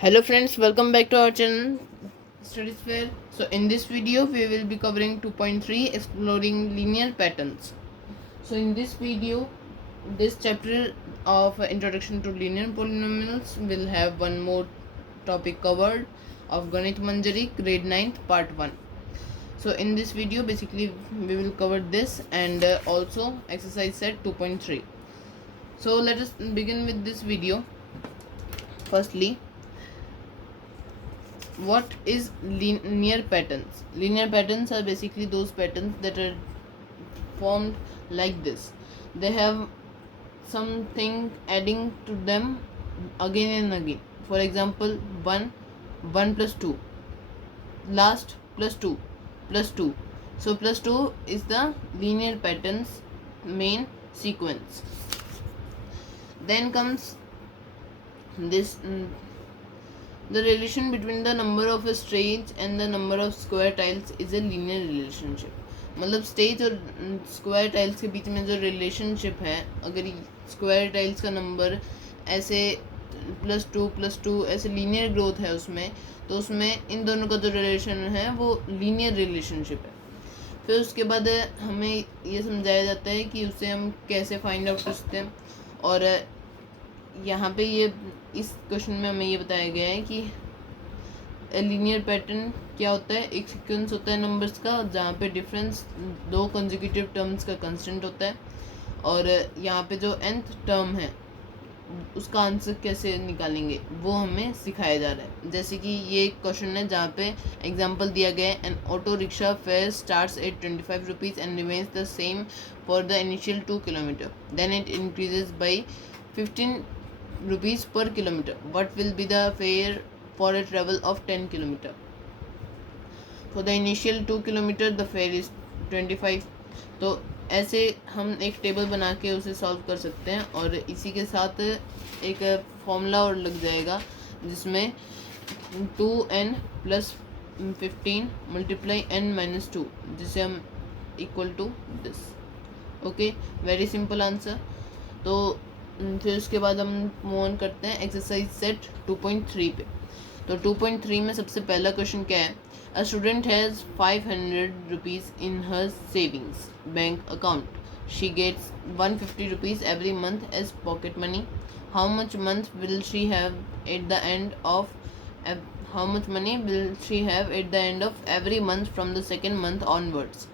Hello friends, welcome back to our channel Studies Fair. So in this video we will be covering 2.3 exploring linear patterns. So in this video, this chapter of introduction to linear polynomials will have one more topic covered of Ganit Manjari grade 9th part 1. So in this video basically we will cover this and also exercise set 2.3. So let us begin with this video. Firstly, what is linear patterns? Linear patterns are basically those patterns that are formed like this. They have something adding to them again and again. For example, 1 plus 2, last plus 2 plus 2. So plus 2 is the linear pattern's main sequence. Then comes this the relation between the number of stage and the number of square tiles is a linear relationship. मतलब stage और square tiles के बीच में जो relationship है, अगर square tiles का number ऐसे +2 ऐसे लीनियर ग्रोथ है उसमें, तो उसमें इन दोनों का जो रिलेशन है वो लीनियर रिलेशनशिप है. फिर उसके बाद हमें ये समझाया जाता है कि उसे हम कैसे फाइंड आउट कर सकते हैं. और यहाँ पे ये इस क्वेश्चन में हमें ये बताया गया है कि लीनियर पैटर्न क्या होता है. एक सीक्वेंस होता है नंबर्स का जहाँ पे डिफरेंस दो कंसेक्यूटिव टर्म्स का कांस्टेंट होता है, और यहाँ पे जो nth टर्म है उसका आंसर कैसे निकालेंगे वो हमें सिखाया जा रहा है. जैसे कि ये एक क्वेश्चन है जहाँ पे एग्जांपल दिया गया है. An auto rickshaw fare starts at 25 rupees and remains the same for the initial 2 kilometre, then it increases by 15 rupees per kilometer. What will be the fare for a travel of 10 kilometer? For the initial 2 kilometer the fare is 25. तो ऐसे हम एक table बना के उसे solve कर सकते हैं, और इसी के साथ एक फॉर्मूला और लग जाएगा जिसमें 2n plus 15 multiply n minus 2, जिसे हम equal to this. Okay, very simple answer. तो फिर उसके बाद हम मूव ऑन करते हैं एक्सरसाइज सेट 2.3 पे. तो 2.3 में सबसे पहला क्वेश्चन क्या है. A student has 500 rupees in her savings bank account. She gets 150 rupees every month as pocket money. How much month will she have at the end of how much money will she have at the end of every month from the second month onwards?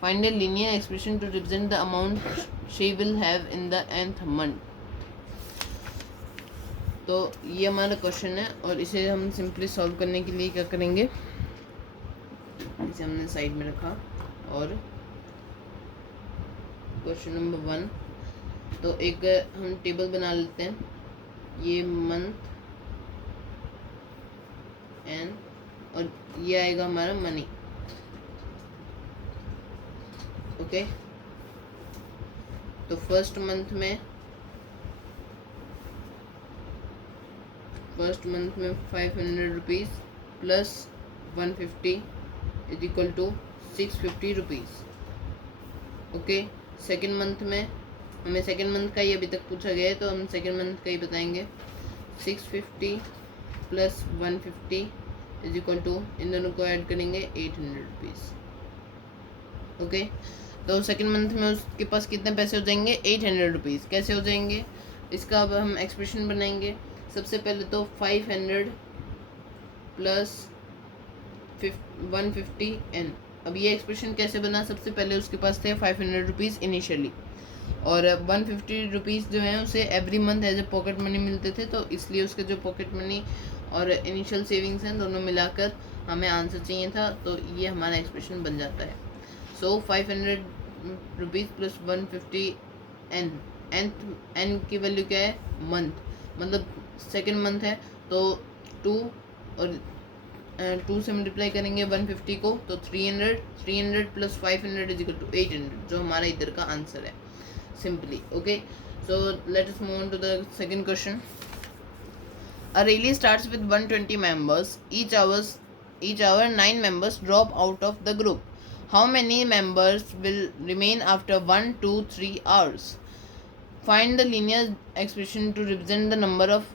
Find a linear expression to represent the amount she will have in the nth month. तो ये हमारा question है, और इसे हम simply solve करने के लिए क्या करेंगे, इसे हमने साइड में रखा. और क्वेश्चन नंबर 1, तो एक हम टेबल बना लेते हैं. ये मंथ एंड और ये आएगा हमारा मनी. ओके, तो फर्स्ट मंथ में 500 rupees plus 150 is equal to 650 rupees. Okay, second month में हमें सेकेंड मंथ का ही अभी तक पूछा गया है, तो हम सेकेंड मंथ का ही बताएंगे. 650 प्लस 150 इज इक्वल टू, इन दोनों को ऐड करेंगे 800 रुपीज़. ओके, तो सेकेंड मंथ में उसके पास कितने पैसे हो जाएंगे, 800 रुपीज़. कैसे हो जाएंगे इसका अब हम एक्सप्रेशन बनाएंगे. सबसे पहले तो 500 प्लस 150n. अब ये एक्सप्रेशन कैसे बना, सबसे पहले उसके पास थे 500 रुपीज़ इनिशियली, और 150 रुपीज़ जो हैं उसे every month as a pocket money मिलते थे, तो इसलिए उसके जो पॉकेट मनी और इनिशियल सेविंग्स हैं दोनों मिलाकर हमें आंसर चाहिए था. तो ये हमारा एक्सप्रेशन बन जाता है. सो 500 रुपीज़ प्लस 150n. n की वैल्यू क्या है, मंथ, मतलब सेकेंड मंथ है, तो 2 और 2 से मल्टीप्लाई करेंगे 150 को, तो 300 प्लस 500 इज इक्वल टू 800, जो हमारा इधर का आंसर है simply. Okay, so let us move on to the second question. A rally starts with 120 members. each hour 9 members drop out of the group. How many members will remain after 1, 2, 3 hours? Find the linear expression to represent the number of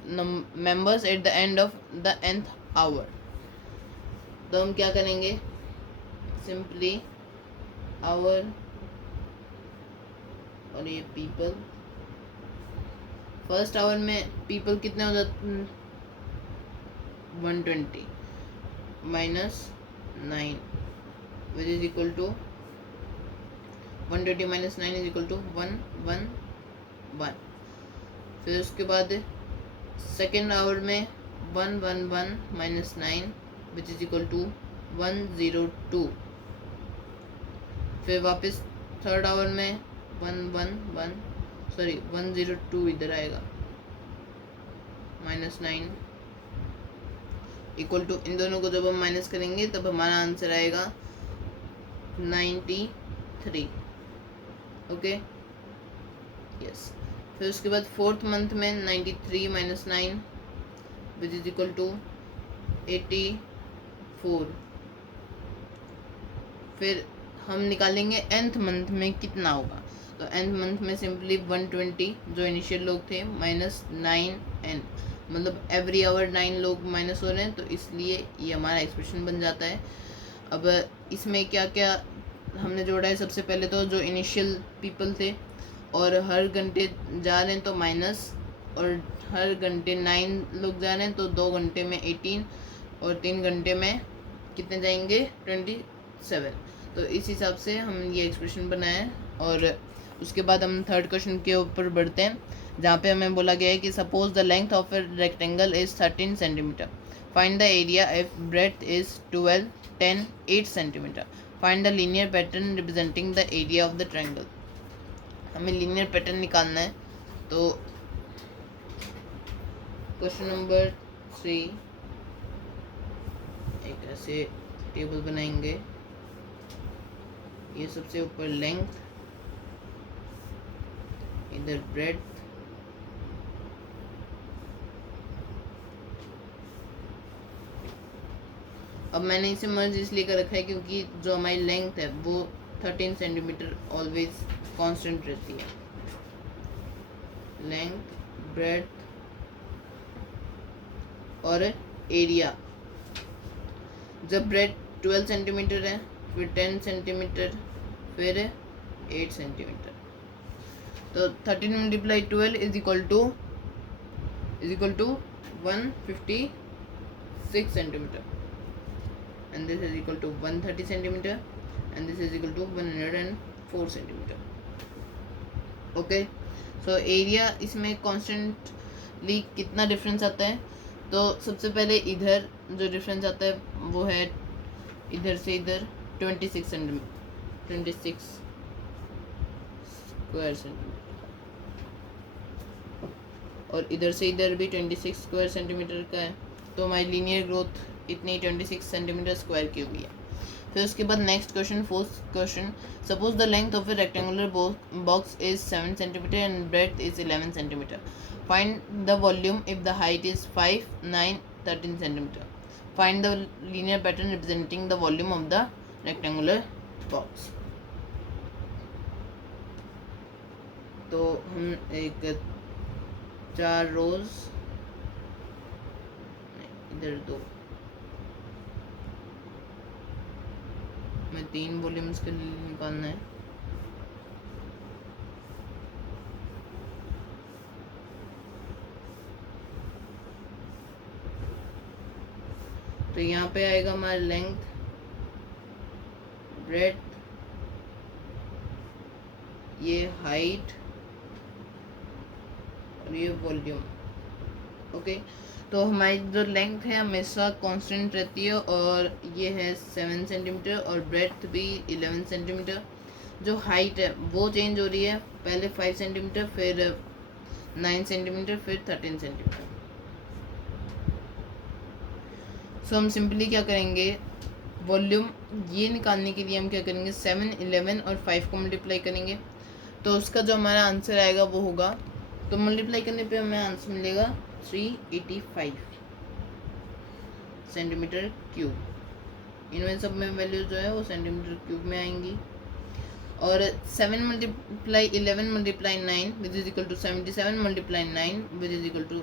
members at the end of the nth hour. तो हम क्या करेंगे, simply hour और ये people, first hour में people कितने हो जाते, 120 minus 9 which is equal to 120 minus 9 is equal to 111। फिर उसके बाद सेकेंड आवर में 111 minus 9 which is equal to 102। फिर वापस थर्ड आवर में 102 इधर आएगा माइनस 9 इक्वल टू, इन दोनों को जब हम माइनस करेंगे तब हमारा आंसर आएगा 93। Okay yes. फिर उसके बाद फोर्थ मंथ में 93 minus 9 which is equal to 84। फिर हम निकालेंगे nth मंथ में कितना होगा, तो nth मंथ में सिंपली 120 जो इनिशियल लोग थे माइनस 9n, मतलब एवरी आवर 9 लोग माइनस हो रहे हैं, तो इसलिए ये हमारा एक्सप्रेशन बन जाता है। अब इसमें क्या क्या हमने जोड़ा है, सबसे पहले तो जो इनिशियल पीपल थे और हर घंटे जा रहे हैं तो माइनस, और हर घंटे 9 लोग जा रहे हैं तो 2 घंटे में 18 और 3 घंटे में कितने जाएंगे 27। तो इस हिसाब से हम ये एक्सप्रेशन बनाए हैं। और उसके बाद हम थर्ड क्वेश्चन के ऊपर बढ़ते हैं, जहाँ पे हमें बोला गया है कि suppose the length of a rectangle is 13 centimetre, find the area if breadth is 12, 10, 8 centimetre, find the linear pattern representing the area of the triangle. हमें लीनियर पैटर्न निकालना है। तो क्वेश्चन नंबर 3 एक ऐसे टेबल बनाएंगे, ये सबसे ऊपर लेंथ, इधर ब्रेड्थ, अब मैंने इसे मर्ज इसलिए कर रखा है क्योंकि जो हमारी लेंथ है वो 13 सेंटीमीटर ऑलवेज कांस्टेंट रहती है। लेंथ, ब्रेड्थ और एरिया, जब ब्रेड्थ 12 सेंटीमीटर है, फिर 10 सेंटीमीटर, फिर 8 सेंटीमीटर, तो 13 multiply 12 is equal to 156 centimetre, and this is equal to 130 centimeter, and this is equal to 104 centimeter. Okay, so area इसमें कॉन्स्टेंटली कितना डिफरेंस आता है, तो सबसे पहले इधर जो डिफरेंस आता है वो है इधर से इधर 26 सेंटीमीटर, 26 स्क्वायर सेंटीमीटर, और इधर से इधर भी 26 स्क्वायर सेंटीमीटर का है, तो हमारी लीनियर ग्रोथ इतनी 26 सेंटीमीटर स्क्वायर की हुई है। फिर उसके बाद next question, fourth question, suppose the length of A rectangular box is 7 centimetre and breadth is 11 centimetre, find the volume if the height is 5, 9, 13 centimetre, find the linear pattern representing the volume of the rectangular box. तो हम एक 4 रोज, इधर 2, में 3 volumes के लिए निकालना है। तो यहाँ पे आएगा हमारा लेंथ, ब्रेड्थ, ये हाइट और ये वॉल्यूम। ओके, तो हमारी जो लेंथ है हमेशा कांस्टेंट रहती है, और ये है 7 सेंटीमीटर, और ब्रेड्थ भी 11 सेंटीमीटर। जो हाइट है वो चेंज हो रही है, पहले 5 सेंटीमीटर, फिर 9 सेंटीमीटर, फिर 13 सेंटीमीटर। सो हम सिंपली क्या करेंगे, वॉल्यूम ये निकालने के लिए हम क्या करेंगे, 7, 11 और 5 को मल्टीप्लाई करेंगे, तो उसका जो हमारा आंसर आएगा वो होगा, तो मल्टीप्लाई करने पे हमें आंसर मिलेगा 385 सेंटीमीटर क्यूब। इनमें सब में वैल्यू जो है वो सेंटीमीटर क्यूब में आएंगी। और 7 multiply 11 multiply 9 which is equal to 77 multiply 9 which is equal to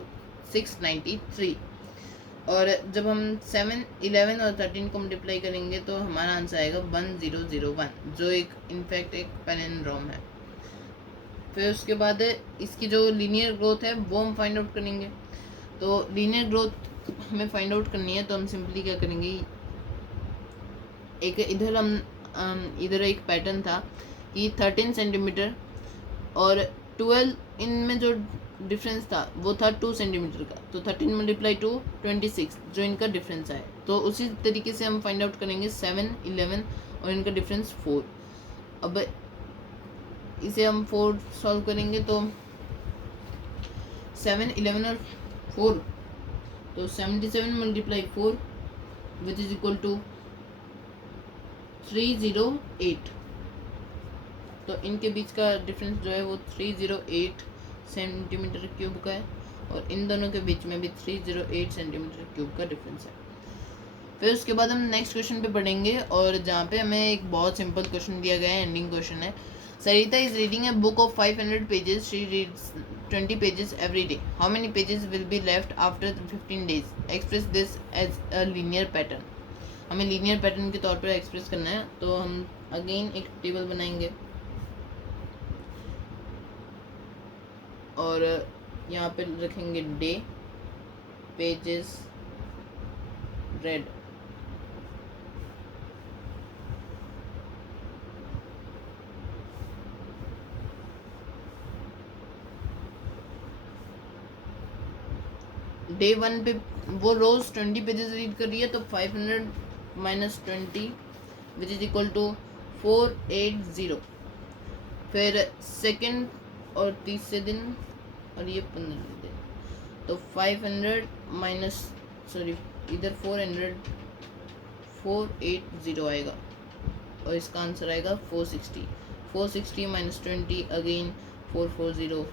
693। और जब हम 7, 11 और 13 को मल्टीप्लाई करेंगे तो हमारा आंसर आएगा 1001, जो एक इनफैक्ट एक पैलिंड्रोम है। फिर उसके बाद इसकी जो लीनियर ग्रोथ है वो हम फाइंड आउट करेंगे। तो लीनियर ग्रोथ हमें फाइंड आउट करनी है, तो हम सिंपली क्या करेंगे, एक इधर एक पैटर्न था कि 13 सेंटीमीटर और 12, इनमें जो डिफरेंस था वो था 2 सेंटीमीटर का। तो 13 मल्टीप्लाई 2 26, जो इनका डिफरेंस है। तो उसी तरीके से हम फाइंड आउट करेंगे 7, 11 और इनका डिफरेंस 4। अब इसे हम 4 सॉल्व करेंगे तो 7, 11 और 4, तो 77 multiply 4 which is equal to 308। तो इनके बीच का डिफरेंस जो है वो 308 सेंटीमीटर क्यूब का है, और इन दोनों के बीच में भी 308 सेंटीमीटर क्यूब का डिफरेंस है। फिर उसके बाद हम नेक्स्ट क्वेश्चन पे पढ़ेंगे, और जहाँ पे हमें एक बहुत सिंपल क्वेश्चन दिया गया है, एंडिंग क्वेश्चन है। Sarita is reading a book of 500 pages, she reads 20 pages every day, how many pages will be left after 15 days, express this as a linear pattern. हमें लीनियर पैटर्न के तौर पर express करना है, तो हम अगेन एक टेबल बनाएंगे और यहाँ पे रखेंगे डे, पेजेस रेड, डे 1 पे वो रोज 20 पेजेस रीड कर रही है, तो 500 minus 20 which is equal to 480। फिर सेकंड और तीसरे दिन, और ये 15 दिन, तो 500 माइनस इधर 400, 480 आएगा, और इसका आंसर आएगा 460 माइनस 20 अगेन 440।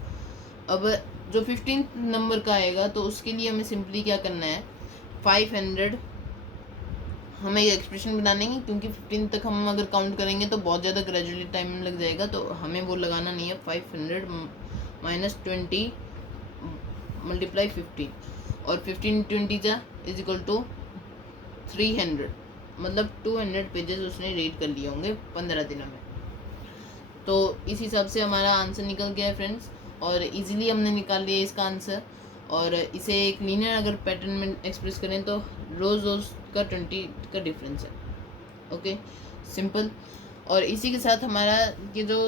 अब जो 15 नंबर का आएगा, तो उसके लिए हमें सिंपली क्या करना है, 500, हमें ये एक्सप्रेशन बनाने हैं, क्योंकि 15 तक हम अगर काउंट करेंगे तो बहुत ज़्यादा ग्रेजुअली टाइम लग जाएगा, तो हमें वो लगाना नहीं है। 500 माइनस 20 मल्टीप्लाई 15, और 15 20 जा इज इक्वल टू 300, मतलब 200 पेजेस उसने रीड कर लिए होंगे 15 दिनों में। तो इस हिसाब से हमारा आंसर निकल गया है फ्रेंड्स, और इजीली हमने निकाल लिया इसका आंसर। और इसे एक लीनियर अगर पैटर्न में एक्सप्रेस करें तो रोज़ का 20 का डिफरेंस है। Okay, simple. और इसी के साथ हमारा ये जो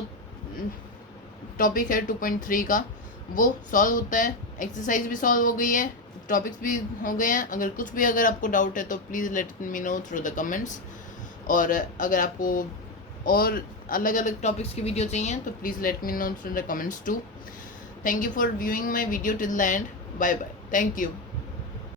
टॉपिक है 2.3 का वो सॉल्व होता है। एक्सरसाइज भी सॉल्व हो गई है, टॉपिक्स भी हो गए हैं। अगर आपको डाउट है तो please let me know through the comments. और अगर आपको और अलग अलग टॉपिक्स की वीडियो चाहिए तो please let me know through the comments too. Thank you for viewing my video till the end. Bye bye, thank you.